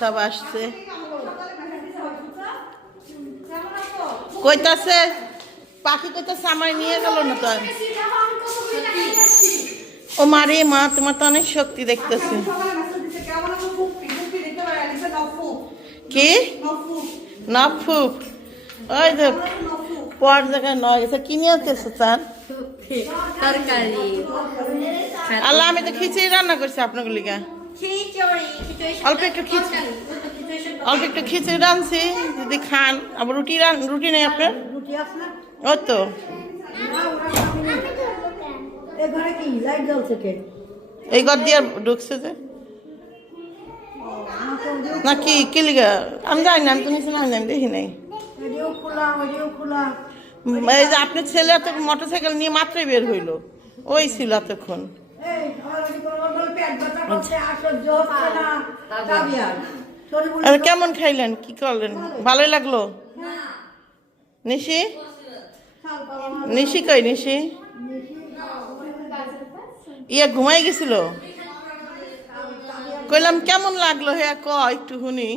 সব আসছে। কইতাছে পাখি কইতাছে আমার নিয়ে গেল না তো ও মারে মা তোমার তো অনেক শক্তি দেখতেছে। কি? নফুক। ওই যে পর জায়গায় নয় গেছে। কি নিয়ে আসতেছে চান? তরকারি। আল্লাহ আমি তো খিচুড়ি রান্না করছি খিচুড়ি অল্প একটু খিচুড়ি অল্প একটু খিচুড়ি রাঁধছি যদি খান। আবার রুটি রুটি নেই আপনার? ওই তো। এই ঘর দিয়ে ঢুকছে যে। না কি কি আমি জানি না আমি তো নিচে নামি দেখি নাই। এই যে আপনার ছেলে এত মোটর সাইকেল নিয়ে মাত্রই বের হইল। ওই ছিল এতক্ষণ। আর কেমন খাইলেন? কি করলেন? ভালোই লাগল? নিশি? নিশি কই নিশি? ইয়া ঘুমাই গেছিল? কইলাম কেমন লাগল? হ্যাঁ ক একটু শুনি।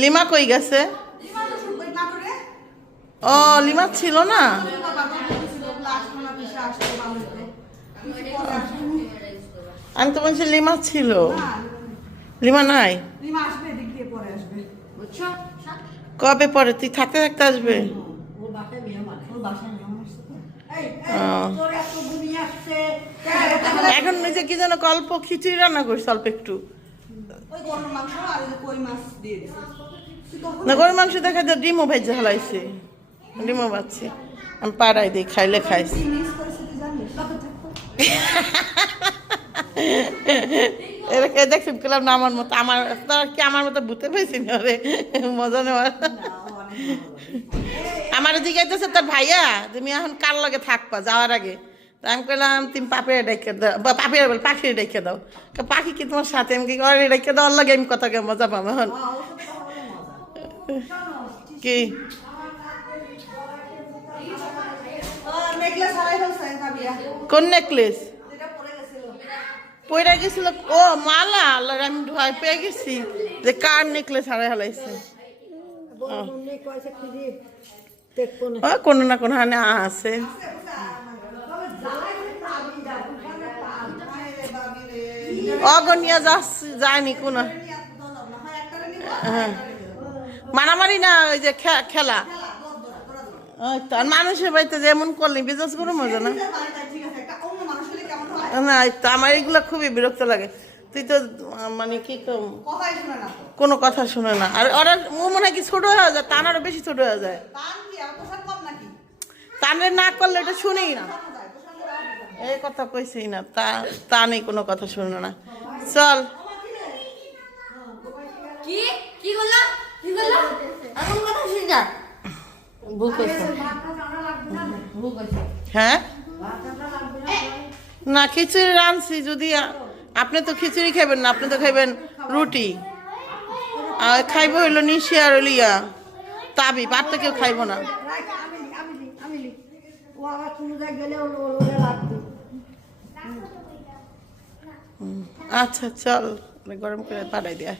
লিমা কই গেছে? ও লিমা ছিল না? আমি তো বলছি লিমা ছিল। লিমা নাই? কবে পরে? তুই থাকতে থাকতে আসবে। এখন নিজে কি যেন অল্প খিচুড়ি রান্না করছে অল্প একটু। না গরুর মাংস দেখা যায় ডিমও ভেজে হালাইছে। ডিমও পাচ্ছি আমি পাড়াই দিই খাইলে খাইছি। এরকম দেখছি পেলাম না আমার মতো আমার তো কি আমার মতো বুঝতে পেরেছি না রে মজা নেওয়ার আমার জিজ্ঞাসা তোর ভাইয়া তুমি এখন কার লগে থাকবা যাওয়ার আগে? আমি কইলাম তুমি পাপের ডেকে দাও। বা পাপের বল পাখির ডেকে দাও। পাখি কি তোমার সাথে? আমি কি ওরে ডেকে দাও লগে আমি কথা কে মজা পাবো এখন। কি? কোন নেকলেস পয়রা গেছিল ও মালা? আল্লাহ আমি ভয় পেয়ে গেছি যে কার নেকলেস হারাই হালাইছে ও কোনো না কোনো হানে আছে। অগনিয়া যাচ্ছে যায়নি কোনো। হ্যাঁ। মারামারি না ওই যে খেলা? মানুষের বাড়িতে যেমন করলি বিজনেস করে মজা না না এই তো আমার এগুলো খুবই বিরক্ত লাগে। তুই তো মানে কি কোনো কথা শুনে না। আর ওরা ও মনে হয় কি ছোট হয়ে যায় তার আরও বেশি ছোট হয়ে যায়। তানে না করলে এটা শুনেই না। এই কথা কইছেই না তা তা নেই কোনো কথা শুনে না। চল। কি? কি করল? কি করল? এমন কথা শুনি না। হ্যাঁ? না, খিচুড়ি রাঁধছি, যদি আপনি তো খিচুড়ি খাবেন না, আপনি তো খাবেন রুটি। আর খাইব হইল নিশি আর লিয়া তাবি আর তো কেউ খাইব না। আচ্ছা চল গরম করে পাঠাই দিয়া।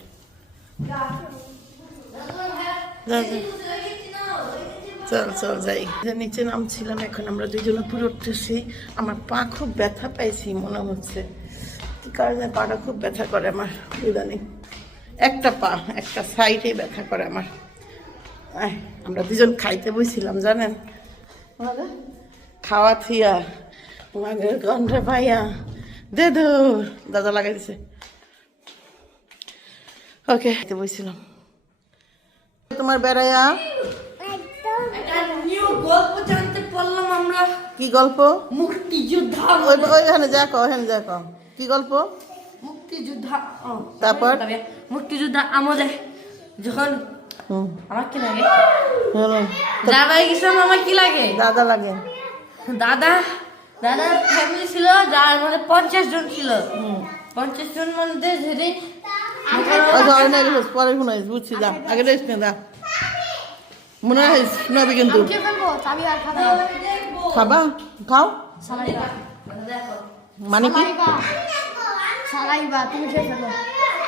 চল চল যাই। যে নিচে নামছিলাম, এখন আমরা দুজনে পুরো উঠতেছি। আমার পা খুব ব্যথা পাইছি, মনে হচ্ছে। কি কারণে পাটা খুব ব্যথা করে আমার ইদানিং একটা পা, একটা সাইডে ব্যথা করে আমার। আমরা দুজন খাইতে বসছিলাম জানেন? খাওয়া থিয়া তোমাদের গন্ধে পাইয়া। দে দাদা লাগাই দিছে। ওকে, খাইতে বসছিলাম তোমার বেড়াইয়া? একটা নিউ গল্প জানতে পারলাম আমরা। কি গল্প? মুক্তিযোদ্ধা। ওই ওইখানে যা কো যা কো। কি গল্প? মুক্তিযোদ্ধা। তারপর? মুক্তিযোদ্ধা আমাদের যখন আমার কি লাগে? গেছিলাম আমার কি লাগে? দাদা লাগে। দাদা দাদার ফ্যামিলি ছিল যার মধ্যে পঞ্চাশ জন ছিল। পঞ্চাশ জন মধ্যে যদি পরে শুনাইস বুঝছি যা আগে রেস্ট নে দা মনে হয় নবী কিন্তু। খাবা খাও। মানে কি?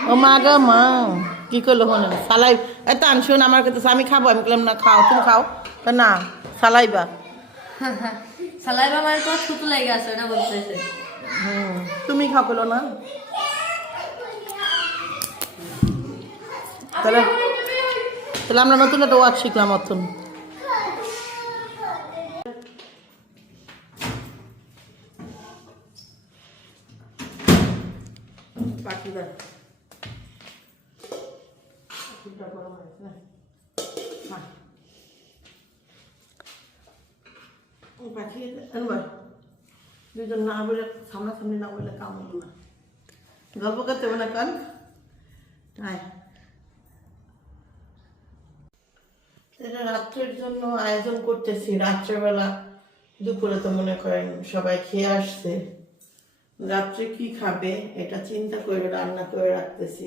ও মা গো মা কি করল মনে সালাই এ তো আনশোন আমার কাছে আমি খাব আমি বললাম না খাও তুমি খাও। তা না সালাইবা সালাইবা মানে তো ছোট লেগে আছে এটা বলতেছে হুম তুমি খাও পেল না। তাহলে তাহলে আমরা নতুন একটা ওয়াজ শিখলাম অতন পাখিদার পাখিটা গরম হয়েছে না হ্যাঁ ও পাখি দুজন না বলে, সামনাসামনি না বলে কাম হলো না। গল্প করতে হবে না কাল? তাই এটা রাত্রের জন্য আয়োজন করতেছি। রাত্রেবেলা দুপুরে তো মনে করেন সবাই খেয়ে আসছে। রাত্রে কি খাবে এটা চিন্তা করে রান্না করে রাখতেছি।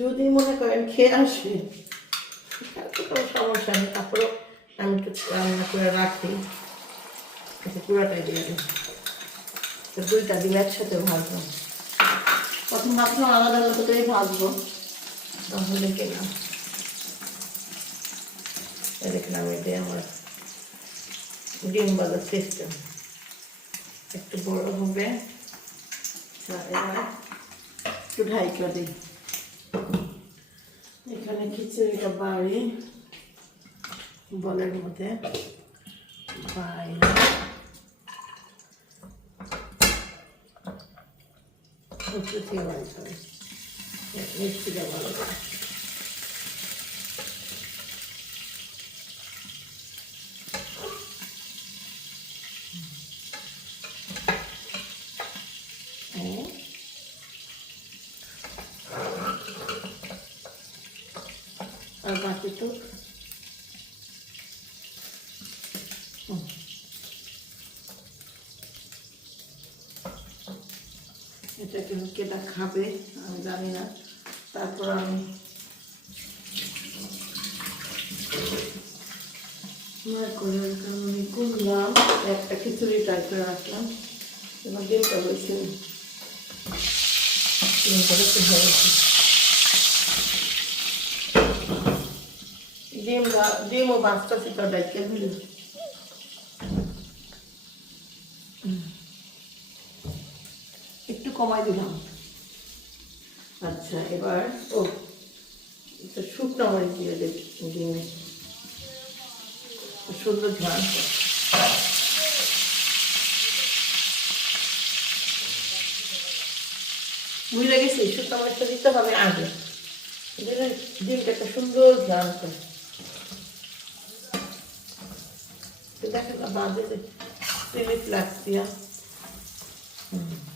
যদি মনে করেন খেয়ে আসে কোনো সমস্যা নেই। তারপরেও আমি একটু রান্না করে রাখি। এটা পুরোটাই দিয়ে দিই। তো দুইটা ডিম একসাথে ভাজবো। প্রথম ভাবলাম আলাদা আলাদা করেই ভাজবো। তাহলে কেনা। এ দেখলাম এটাই আমার ডিম বাজার সিস্টেম একটু বড় হবে। এবার একটু ঢাইকা দিই। এখানে খিচুড়িটা বাড়ি, বলের মধ্যে বাইরে মিষ্টিটা ভালো করে হুম। আর বাকি তো হুম। এটা কিন্তু কেটা খাবে, আমি জানি না। তারপর আমি করে আমি করলাম একটা খিচুড়ি টাইপ করে রাখলাম এবার ডিমটা হয়েছে ডিমটা ডিম ও পাঁচটা সিটা ডাইকে দিল একটু কমাই দিলাম। আচ্ছা এবার, ও শুকনো মরিচ দিয়ে দেব ডিমে। সুন্দর ঝাল। বুঝে গেছি, শুকনো মরিচটা দিতে হবে আগে। ডিমটা একটা সুন্দর ঝাল করে দেখেন যে চিলি ফ্লাক্স দিয়া। হুম।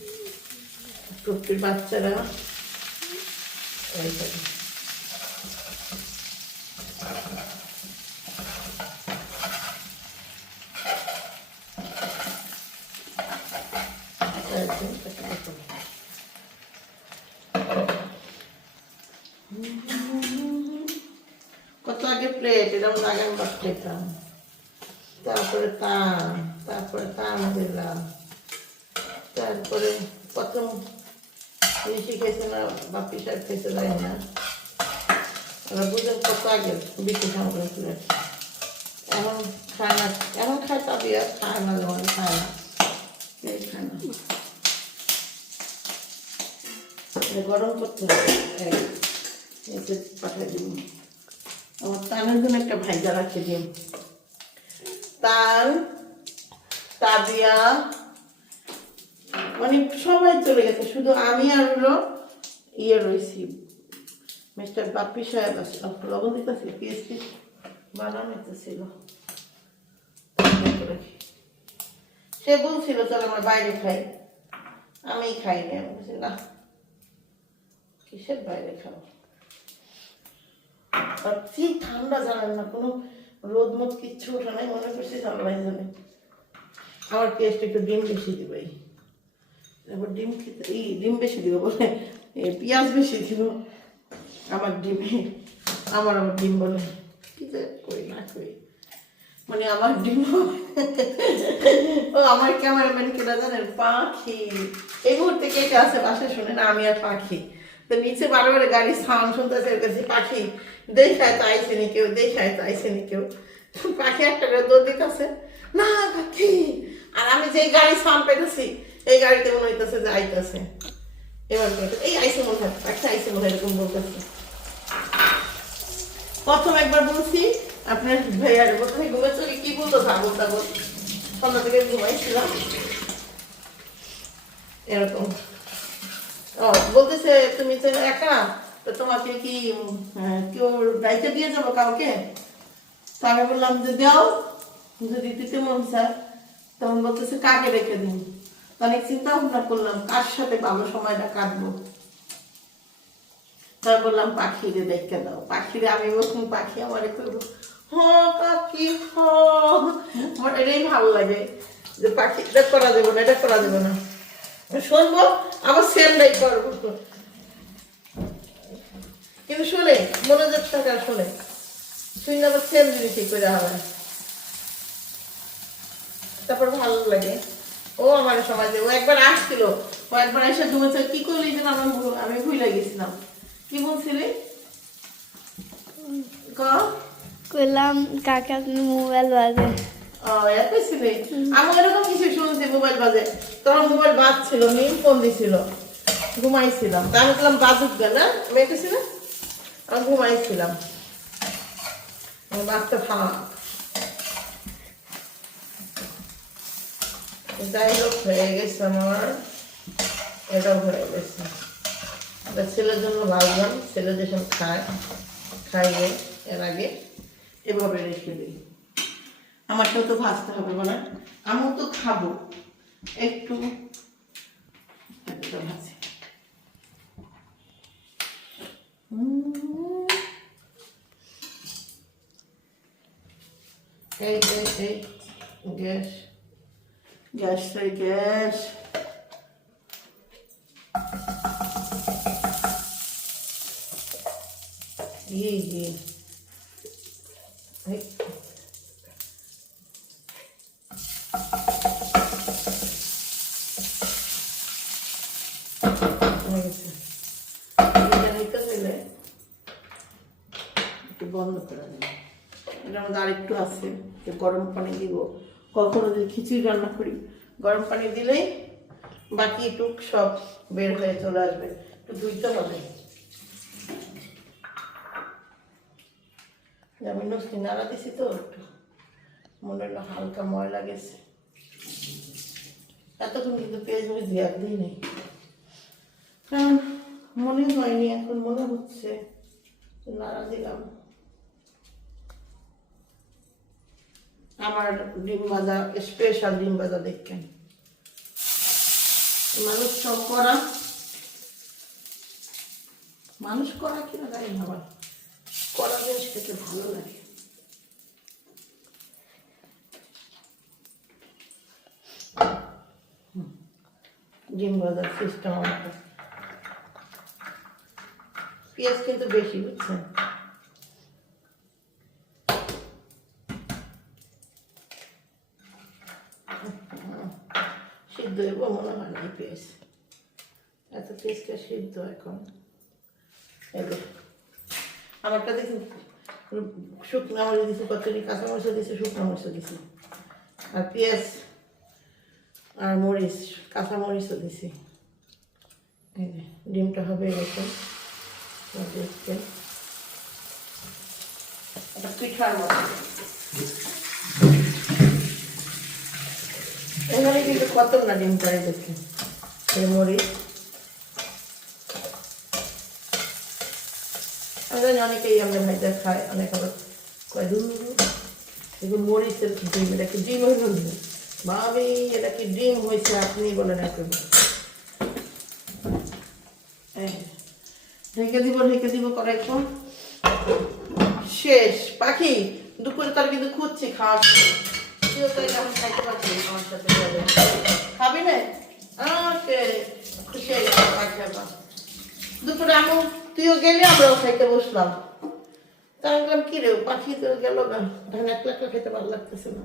ফ্রুটির বাচ্চারা। কত আগে প্লেট এরকম আমরা খেতাম। তারপরে তাম তারপরে তাম দিলাম। তারপরে প্রথম বেশি খেয়েছে না বাপি সাহেব খেতে দেয় না ওরা বুঝেন কত আগে বিক্রি সামগ্রী প্লেট এখন খায় না এখন খায় তবে আর খায় না যেমন খায় না এই খায় না গরম করতে হবে এতে পাঠিয়ে দিব আমার তানের জন্য একটা ভাইজা রাখে দিন তান তাবিয়া মানে সবাই চলে গেছে শুধু আমি আর হলো ইয়ে রয়েছি। মিস্টার বাপ্পি সাহেব আহ, লবণ দিতেছি পিএসপি বানানো ছিল। সে বলছিল চল আমরা বাইরে খাই। আমি খাইনি আমি বলছি না কিসের বাইরে খাব? আর ঠান্ডা জানেন না কোনো রোদ মত কিচ্ছু ওঠে নাই মনে করছি ঠান্ডা জানে আমার পেস্ট একটু ডিম বেশি দিবে। এবার ডিম খেতে এই ডিম বেশি দিব বলে পেঁয়াজ বেশি দিব। আমার ডিমে, আমার আমার ডিম বলে, কি করি না করি। মানে আমার ডিম ও আমার ক্যামেরাম্যান কেটা জানেন, পাখি। এই মুহূর্তে কেটে আছে বাসে শুনে না আমি আর পাখি। তো নিচে বারে বারে গাড়ি সাউন্ড শুনতেছে এর কাছে পাখি, দেখায় তো আইসেনি কেউ, দেখায় তো আইসেনি কেউ। পাখি একটা দৌড় দিতেছে, না পাখি। আর আমি যেই গাড়ি সাউন্ড পেতেছি এই গাড়িতে মনে হইতেছে যে আইতেছে। এবার এই আইসে মনে হয় পাখি আইসে মনে হয় এরকম বলতেছে। প্রথম একবার বলছি আপনার ভাইয়ার প্রথমে ঘুমে চলে কি বলতো থাকব থাকব সন্ধ্যা থেকে ঘুমাইছিলাম। এরকম। ও বলতেছে তুমি তো একা তো তোমাকে কি আহ, কেউ দায়িত্ব দিয়ে যাব কাউকে? তো আমি বললাম যে দাও যদি দিতে মন স্যার তখন বলতেছে কাকে রেখে দিন অনেক চিন্তা ভাবনা করলাম, কার সাথে ভালো সময়টা কাটবো? তার বললাম, পাখিরে দেখে দাও পাখিরে আমি বলছি পাখি আমারে করব আবার কিন্তু শুনে আবার সেম করে তারপর ভালো লাগে। ও আমার সমাজে ও একবার আসছিল। ও একবার এসে ঘুমেছে কি করলি যেন আমার আমি ভুলে গেছিলাম। কি বলছিলি? ক? করলাম কাকা মোবাইল বাজে? ও এত ছিলি। আমি এরকম কিছু শুনছি মোবাইল বাজে। তোমার মোবাইল বাজছিল মিম ফোন দিছিল। ঘুমাইছিলাম। তা আমি বললাম বাজুক না আমি ঘুমাইছিলাম। বাচ্চা ফাঁক যাই হোক হয়ে গেছে আমার এটাও হয়ে গেছে এটা ছেলের জন্য ভাবলাম ছেলে যেসব খায় খাইয়ে এর আগে এভাবে রেখে দিই আমারটাও তো ভাজতে হবে বলে আমিও তো খাব একটু ভাজি। এই এই এই গ্যাস গ্যাস চাই গ্যাস হইলে একটু বন্ধ করে দিই এটা আমাদের আরেকটু আছে যে গরম পানি দিব। কখনো যদি খিচুড়ি রান্না করি, গরম পানি দিলেই বাকি টুক সব বের হয়ে চলে আসবে। একটু ধুইতে হবে। যে আমি নস্তি নাড়া দিছি তো, একটু। মনে হলো হালকা ময়লা গেছে। এতক্ষণ কিন্তু পেঁয়াজ মরিচ দিয়ে দিই নেই কারণ মনে হয়নি, এখন মনে হচ্ছে নাড়া দিলাম। আমার ডিম ভাজা স্পেশাল ডিম ভাজা দেখেন। মানুষ সব করা। মানুষ করা কিনা জানি না, আবার করা জিনিস খেতে ভালো লাগে। ডিম ভাজার সিস্টেম পেঁয়াজ কিন্তু বেশি, বুঝছেন সিদ্ধ হইব না এই পেঁয়াজ এত পেঁয়াজটা সিদ্ধ এখন আমারটা দেখি শুকনো মরিচ দিছি কতটি কাঁচা মরিচ দিছি শুকনো মরিচ দিছি আর পেঁয়াজ আর মরিচ কাঁচা মরিচও দিছি ডিমটা হবে এরকম দেখতে এটা পিঠার মতো এখানে কিন্তু কত না ডিম পারে দেখি এই মরিচ। অনেকেই আমরা ভাইটা খায় অনেক এগুলো মরিচের ডিম এটা কি ডিম ভাবি এটা কি ডিম হয়েছে আপনি এখন এই, ঢেকে দিব ঢেকে দিব শেষ। পাখি দুপুরে তার কিন্তু খুঁজছি আমার খাবি না? দুপুরে তুইও গেলে, আমরাও খাইতে বসলাম। তা বললাম, কি রে পাখি তো গেল না। একলা খেতে ভালো লাগতেছে না।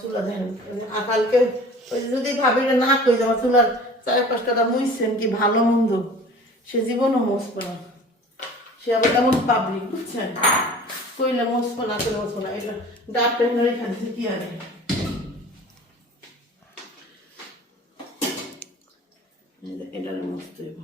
চুলা দেখেন আর কালকে ওই যদি ভাবি না কই যে আমার চুলার চার পাঁচটা মুইছেন কি ভালো মন্দ, সে জীবনও মস্ত সে আবার তেমন পাবলিক বুঝছেন? কইলে মসবো না করে মসবো না এটা ডাক পেহনে এখান থেকে কি আরে এটার মস্ত হইব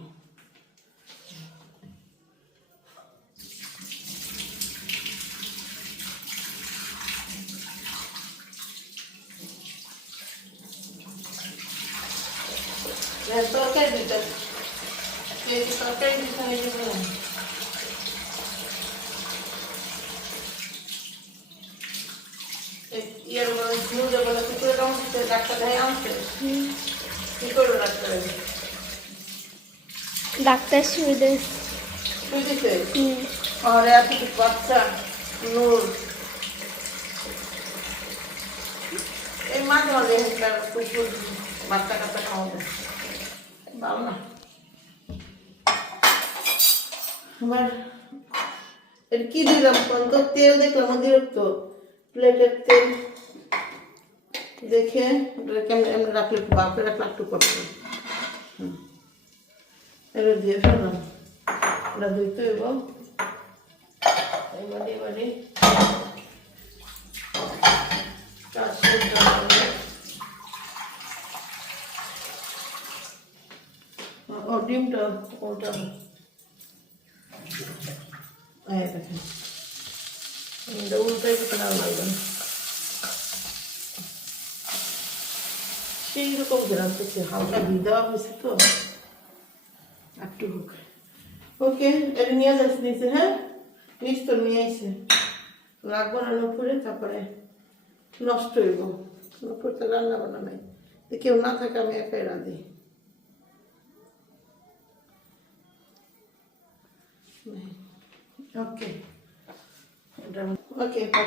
তরকারি দিতে তরকারি দিতে নাকি বললাম ইয়ার বলে করে রং ডাক্তার কি করবে ডাক্তার? ডাক্তার তুই দিতে আর এত বাচ্চা নূর। এই মাঝে মাঝে একটা কুকুর বাচ্চা কাচ্চা খাওয়া দেয়। ভালো না। এটা কি দিলাম কোন তেল দেখলাম অতিরিক্ত প্লেটের তেল। দেখে ওটা কেমন এমনি রাখলে বাপরে রাখলে একটু করতে এটা দিয়ে ফেললাম ওটা ধুইতে হইব। এবারে এবারে। ও ডিমটা, ওটা দেখেন। উল্টাই না লাগবে সেই রকম গ্রাম থেকে হালকা ঘি দেওয়া হয়েছে তো। একটু হোক। ওকে, এটা নিয়ে যাস নিচে হ্যাঁ? নিচ তো নিয়ে আইসে লাগবো না নপুরে, তারপরে নষ্ট হইব। নপুর তো রান্না বান্না নাই। কেউ না থাকে, আমি একাই রাঁধি। ওকে ওকে।